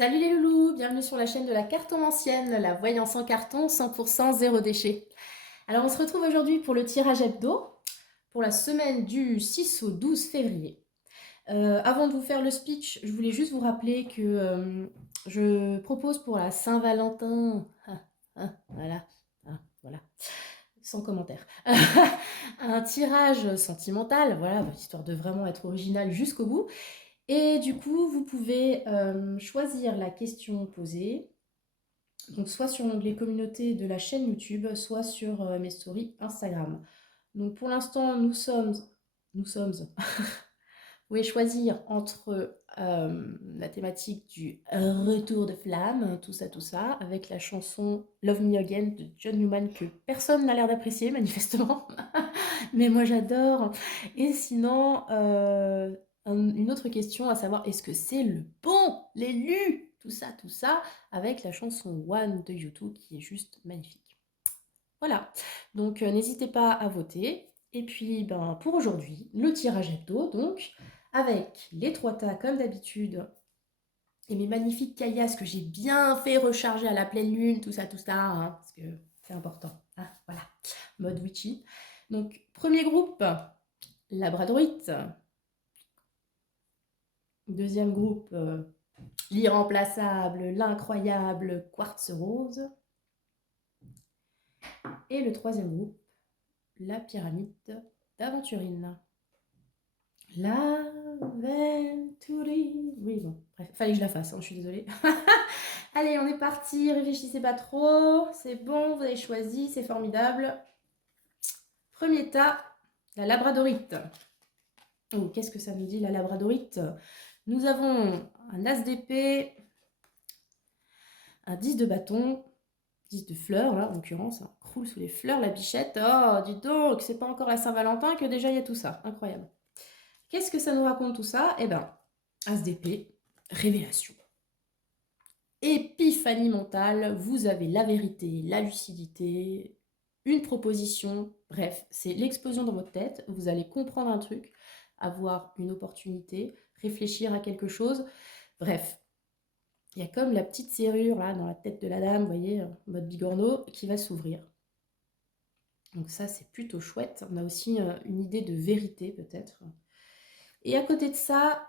Salut les loulous, bienvenue sur la chaîne de la cartomancienne, la voyance en carton 100% zéro déchet. Alors on se retrouve aujourd'hui pour le tirage hebdo pour la semaine du 6 au 12 février. Avant de vous faire le speech, je voulais juste vous rappeler que je propose pour la Saint-Valentin, voilà, voilà, sans commentaire, un tirage sentimental, voilà, histoire de vraiment être original jusqu'au bout. Et du coup, vous pouvez choisir la question posée, donc soit sur l'onglet communauté de la chaîne YouTube, soit sur mes stories Instagram. Donc pour l'instant, nous sommes, vous pouvez choisir entre la thématique du retour de flamme, tout ça, avec la chanson Love Me Again de John Newman que personne n'a l'air d'apprécier manifestement, mais moi j'adore. Et sinon, une autre question à savoir, est-ce que c'est le bon, l'élu, tout ça, avec la chanson One de U2 qui est juste magnifique. Voilà, donc n'hésitez pas à voter. Et puis ben, pour aujourd'hui, le tirage hebdo, donc, avec les 3 tas comme d'habitude, et mes magnifiques caillasses que j'ai bien fait recharger à la pleine lune, tout ça, hein, parce que c'est important. Hein, voilà, mode witchy. Donc, premier groupe, Labradorite. Deuxième groupe, l'irremplaçable, l'incroyable Quartz Rose. Et le troisième groupe, la pyramide d'Aventurine. L'Aventurine. Oui, bon, bref, fallait que je la fasse, hein, je suis désolée. Allez, on est parti, réfléchissez pas trop, c'est bon, vous avez choisi, c'est formidable. Premier tas, la labradorite. Oh, qu'est-ce que ça nous dit la labradorite? Nous avons un as d'épée, un 10 de bâton, 10 de fleurs, là, en l'occurrence, hein, croule sous les fleurs, la bichette. Oh, dis donc, c'est pas encore la Saint-Valentin que déjà il y a tout ça. Incroyable. Qu'est-ce que ça nous raconte tout ça? Eh ben, as d'épée, révélation. Épiphanie mentale, vous avez la vérité, la lucidité, une proposition, bref, c'est l'explosion dans votre tête, vous allez comprendre un truc, avoir une opportunité, réfléchir à quelque chose, bref. Il y a comme la petite serrure là dans la tête de la dame, vous voyez, mode bigorneau, qui va s'ouvrir. Donc ça, c'est plutôt chouette. On a aussi une idée de vérité peut-être. Et à côté de ça,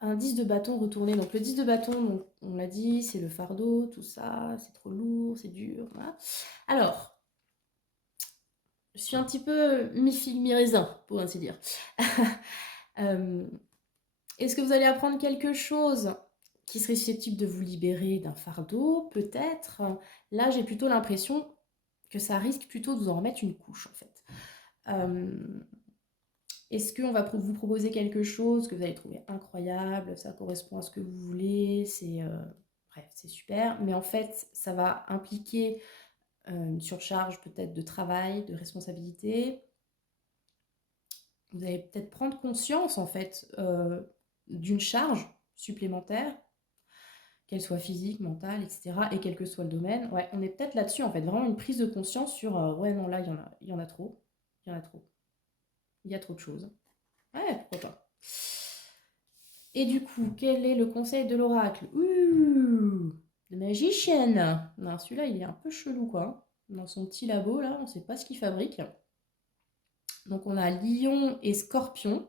un 10 de bâton retourné. Donc le 10 de bâton, donc, on l'a dit, c'est le fardeau, tout ça, c'est trop lourd, c'est dur. Voilà. Alors, je suis un petit peu mi-figue, mi-raisin, pour ainsi dire. Est-ce que vous allez apprendre quelque chose qui serait susceptible de vous libérer d'un fardeau? Peut-être. Là, j'ai plutôt l'impression que ça risque plutôt de vous en remettre une couche, en fait. Est-ce qu'on va vous proposer quelque chose que vous allez trouver incroyable, ça correspond à ce que vous voulez, bref, c'est super, mais en fait, ça va impliquer une surcharge peut-être de travail, de responsabilité. Vous allez peut-être prendre conscience, en fait, d'une charge supplémentaire, qu'elle soit physique, mentale, etc., et quel que soit le domaine. Ouais, on est peut-être là-dessus, en fait, vraiment une prise de conscience sur, ouais, non, là, il y en a trop, il y en a trop, il y a trop de choses. Ouais, pourquoi pas. Et du coup, quel est le conseil de l'oracle? Ouh, le magicienne. Non, celui-là, il est un peu chelou, quoi. Dans son petit labo, là, on ne sait pas ce qu'il fabrique. Donc, on a lion et scorpion.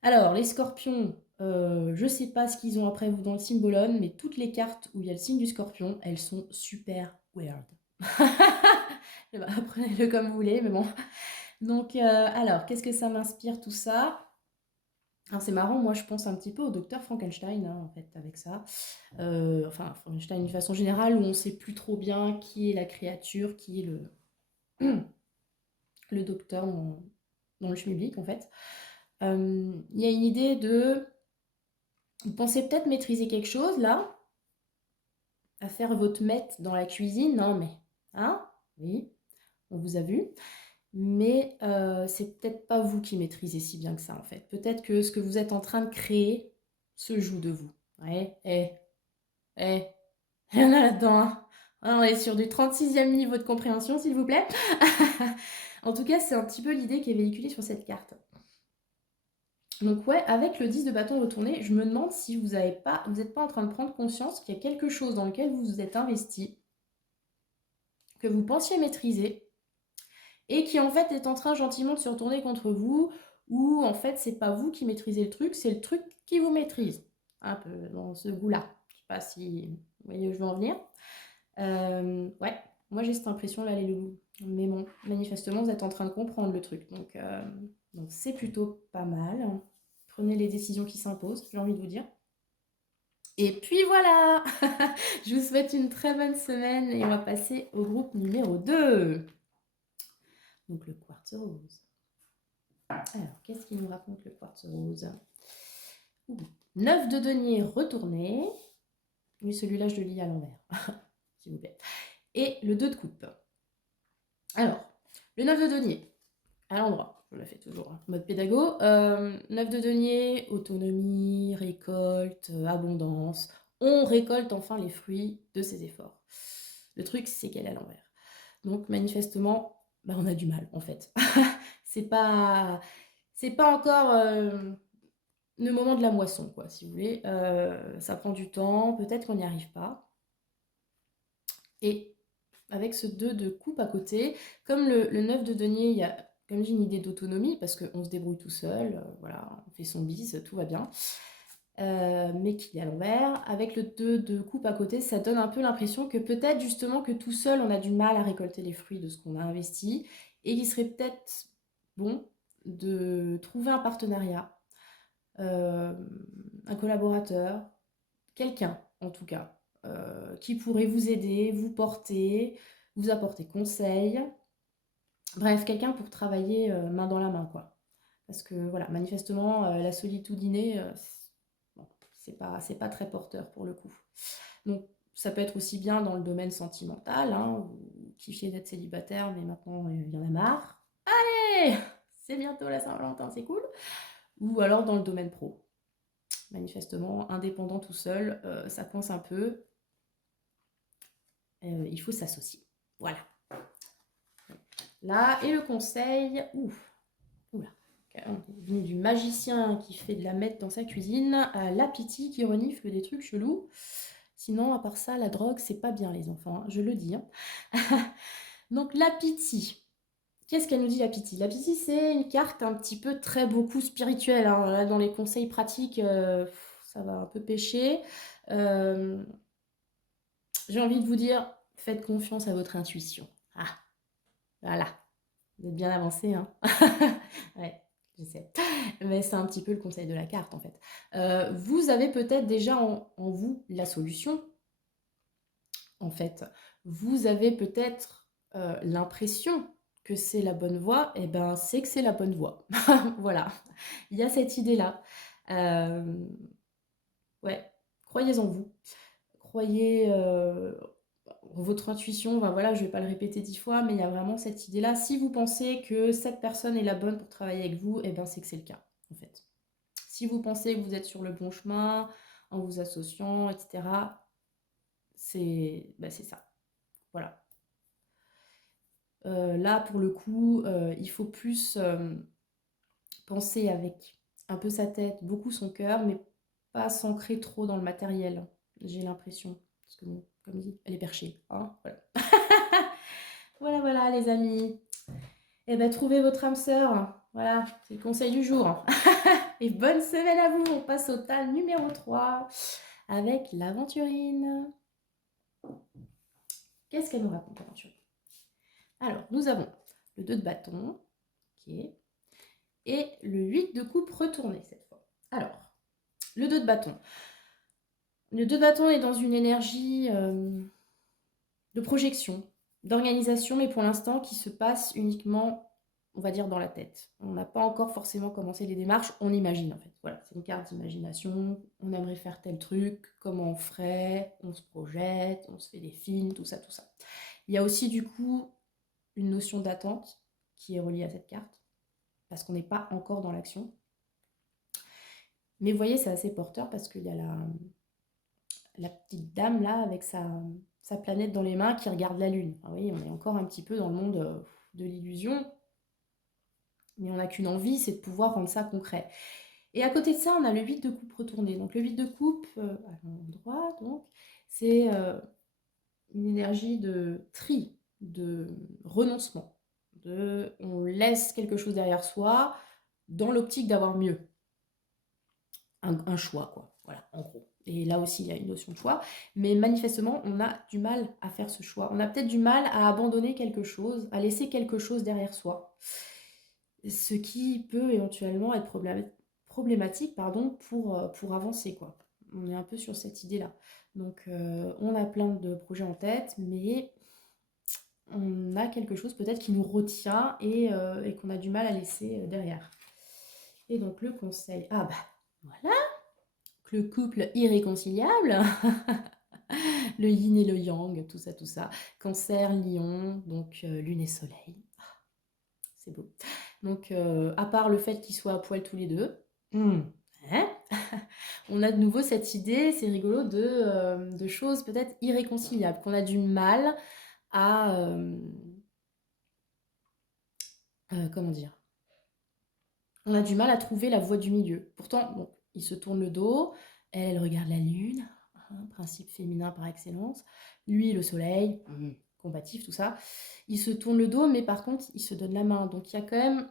Alors, les scorpions, je ne sais pas ce qu'ils ont après vous dans le symbolone, mais toutes les cartes où il y a le signe du scorpion, elles sont super weird. Eh ben, prenez-le comme vous voulez, mais bon. Donc, alors, qu'est-ce que ça m'inspire tout ça? Alors c'est marrant, moi je pense un petit peu au docteur Frankenstein, hein, en fait, avec ça. Enfin, Frankenstein d'une façon générale, où on ne sait plus trop bien qui est la créature, qui est le docteur dans le schmilblick, en fait. Il y a une idée de... Vous pensez peut-être maîtriser quelque chose, là, à faire votre mette dans la cuisine, non mais... Hein? Oui, on vous a vu. Mais c'est peut-être pas vous qui maîtrisez si bien que ça, en fait. Peut-être que ce que vous êtes en train de créer se joue de vous. Ouais, il y en a là-dedans, hein. On est sur du 36e niveau de compréhension, s'il vous plaît. En tout cas, c'est un petit peu l'idée qui est véhiculée sur cette carte. Donc ouais, avec le 10 de bâton retourné, je me demande si vous n'êtes pas en train de prendre conscience qu'il y a quelque chose dans lequel vous vous êtes investi, que vous pensiez maîtriser, et qui en fait est en train gentiment de se retourner contre vous, ou en fait c'est pas vous qui maîtrisez le truc, c'est le truc qui vous maîtrise. Un peu dans ce goût-là. Je sais pas si vous voyez où je veux en venir. Ouais, moi j'ai cette impression là les loulous. Mais bon, manifestement vous êtes en train de comprendre le truc, donc c'est plutôt pas mal. Prenez les décisions qui s'imposent, j'ai envie de vous dire. Et puis voilà. Je vous souhaite une très bonne semaine et on va passer au groupe numéro 2. Donc le quartz rose. Alors, qu'est-ce qu'il nous raconte le quartz rose? 9 de denier retourné. Oui, celui-là, je le lis à l'envers, s'il vous plaît. Et le 2 de coupe. Alors, le 9 de denier, à l'endroit, je le fais toujours, hein, mode pédago. 9 de denier, autonomie, récolte, abondance. On récolte enfin les fruits de ses efforts. Le truc, c'est qu'elle est à l'envers. Donc, manifestement, bah, on a du mal, en fait. c'est pas encore le moment de la moisson, quoi, si vous voulez. Ça prend du temps, peut-être qu'on n'y arrive pas. Et avec ce 2 de coupe à côté, comme le 9 de denier, il y a, comme j'ai une idée d'autonomie, parce qu'on se débrouille tout seul, voilà, on fait son bise, tout va bien. Mais qu'il est à l'envers. Avec le 2 de coupe à côté, ça donne un peu l'impression que peut-être justement que tout seul, on a du mal à récolter les fruits de ce qu'on a investi, et qu'il serait peut-être bon de trouver un partenariat, un collaborateur, quelqu'un en tout cas, qui pourrait vous aider, vous porter, vous apporter conseil. Bref, quelqu'un pour travailler main dans la main, quoi. Parce que voilà, manifestement, la solitude innée, bon, c'est pas très porteur pour le coup. Donc, ça peut être aussi bien dans le domaine sentimental, hein, vous kiffiez d'être célibataire, mais maintenant il y en a marre. Allez, c'est bientôt la Saint-Valentin, c'est cool. Ou alors dans le domaine pro. Manifestement, indépendant tout seul, ça coince un peu. Il faut s'associer. Voilà. Là, et le conseil, oula, venu du magicien qui fait de la meth dans sa cuisine à l'Apiti qui renifle des trucs chelous. Sinon, à part ça, la drogue, c'est pas bien, les enfants, hein, je le dis. Hein. Donc, l'Apiti. Qu'est-ce qu'elle nous dit, l'Apiti? L'Apiti, c'est une carte un petit peu très beaucoup spirituelle. Hein. Là, dans les conseils pratiques, ça va un peu pêcher. J'ai envie de vous dire, faites confiance à votre intuition. Ah, voilà. Vous êtes bien avancé, hein. Ouais, je sais. Mais c'est un petit peu le conseil de la carte, en fait. Vous avez peut-être déjà en vous la solution, en fait. Vous avez peut-être l'impression que c'est la bonne voie, et ben c'est que c'est la bonne voie. Voilà. Il y a cette idée-là. Ouais, croyez en vous. Croyez votre intuition, ben voilà, je ne vais pas le répéter 10 fois, mais il y a vraiment cette idée-là. Si vous pensez que cette personne est la bonne pour travailler avec vous, et ben c'est que c'est le cas, en fait. Si vous pensez que vous êtes sur le bon chemin, en vous associant, etc., c'est ça. Voilà. Là, pour le coup, il faut plus penser avec un peu sa tête, beaucoup son cœur, mais pas s'ancrer trop dans le matériel, j'ai l'impression. Parce que, bon, comme dit, elle est perchée. Hein, voilà. Voilà, voilà, les amis. Eh ben, trouvez votre âme sœur. Voilà, c'est le conseil du jour. Et bonne semaine à vous. On passe au tas numéro 3 avec l'aventurine. Qu'est-ce qu'elle nous raconte, l'aventurine? Alors, nous avons le 2 de bâton, ok, et le 8 de coupe retourné cette fois. Alors, le 2 de bâton. Le 2 de bâton est dans une énergie de projection, d'organisation, mais pour l'instant qui se passe uniquement, on va dire, dans la tête. On n'a pas encore forcément commencé les démarches, on imagine en fait. Voilà, c'est une carte d'imagination, on aimerait faire tel truc, comment on ferait, on se projette, on se fait des films, tout ça, tout ça. Il y a aussi du coup une notion d'attente qui est reliée à cette carte, parce qu'on n'est pas encore dans l'action. Mais vous voyez, c'est assez porteur parce qu'il y a la petite dame là avec sa planète dans les mains qui regarde la lune. Ah oui, on est encore un petit peu dans le monde de l'illusion, mais on n'a qu'une envie, c'est de pouvoir rendre ça concret. Et à côté de ça, on a le 8 de coupe retourné. Donc le 8 de coupe, à l'endroit, donc, c'est une énergie de tri, de renoncement, on laisse quelque chose derrière soi dans l'optique d'avoir mieux. Un choix, quoi. Voilà, en gros. Et là aussi, il y a une notion de choix. Mais manifestement, on a du mal à faire ce choix. On a peut-être du mal à abandonner quelque chose, à laisser quelque chose derrière soi. Ce qui peut éventuellement être problématique pour avancer, quoi. On est un peu sur cette idée-là. Donc, on a plein de projets en tête, mais on a quelque chose peut-être qui nous retient et qu'on a du mal à laisser derrière. Et donc, le conseil... Ah bah, voilà, le couple irréconciliable, le yin et le yang, tout ça, tout ça. Cancer, lion, donc lune et soleil. Ah, c'est beau. Donc, à part le fait qu'ils soient à poil tous les deux, hein, on a de nouveau cette idée, c'est rigolo, de choses peut-être irréconciliables, qu'on a du mal à... comment dire? On a du mal à trouver la voie du milieu. Pourtant, bon, il se tourne le dos, elle regarde la lune, hein, principe féminin par excellence. Lui, le soleil, combatif, tout ça. Il se tourne le dos, mais par contre, il se donne la main. Donc il y a quand même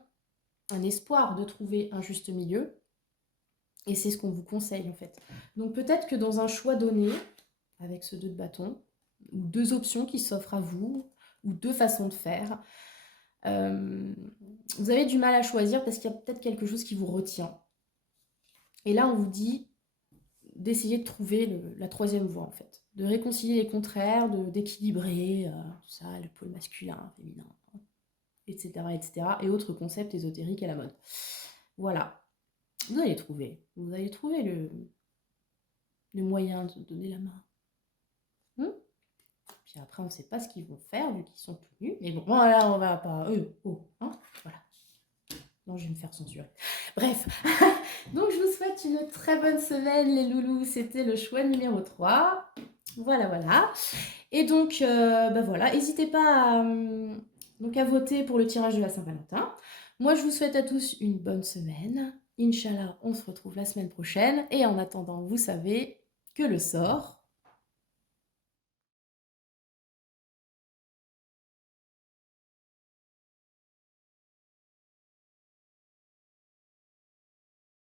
un espoir de trouver un juste milieu. Et c'est ce qu'on vous conseille en fait. Donc peut-être que dans un choix donné, avec ce 2 de bâton, ou 2 options qui s'offrent à vous, ou 2 façons de faire, vous avez du mal à choisir parce qu'il y a peut-être quelque chose qui vous retient. Et là, on vous dit d'essayer de trouver la troisième voie, en fait. De réconcilier les contraires, d'équilibrer tout ça, le pôle masculin, féminin, etc., etc. Et autres concepts ésotériques à la mode. Voilà. Vous allez trouver. Vous allez trouver le moyen de donner la main. Puis après, on ne sait pas ce qu'ils vont faire, vu qu'ils sont tout nus. Mais bon, voilà, on va pas... hein, voilà. Non, je vais me faire censurer. Bref. Donc, je vous souhaite une très bonne semaine, les loulous. C'était le choix numéro 3. Voilà, voilà. Et donc, bah voilà, n'hésitez pas à voter pour le tirage de la Saint-Valentin. Moi, je vous souhaite à tous une bonne semaine. Inch'Allah, on se retrouve la semaine prochaine. Et en attendant, vous savez que le sort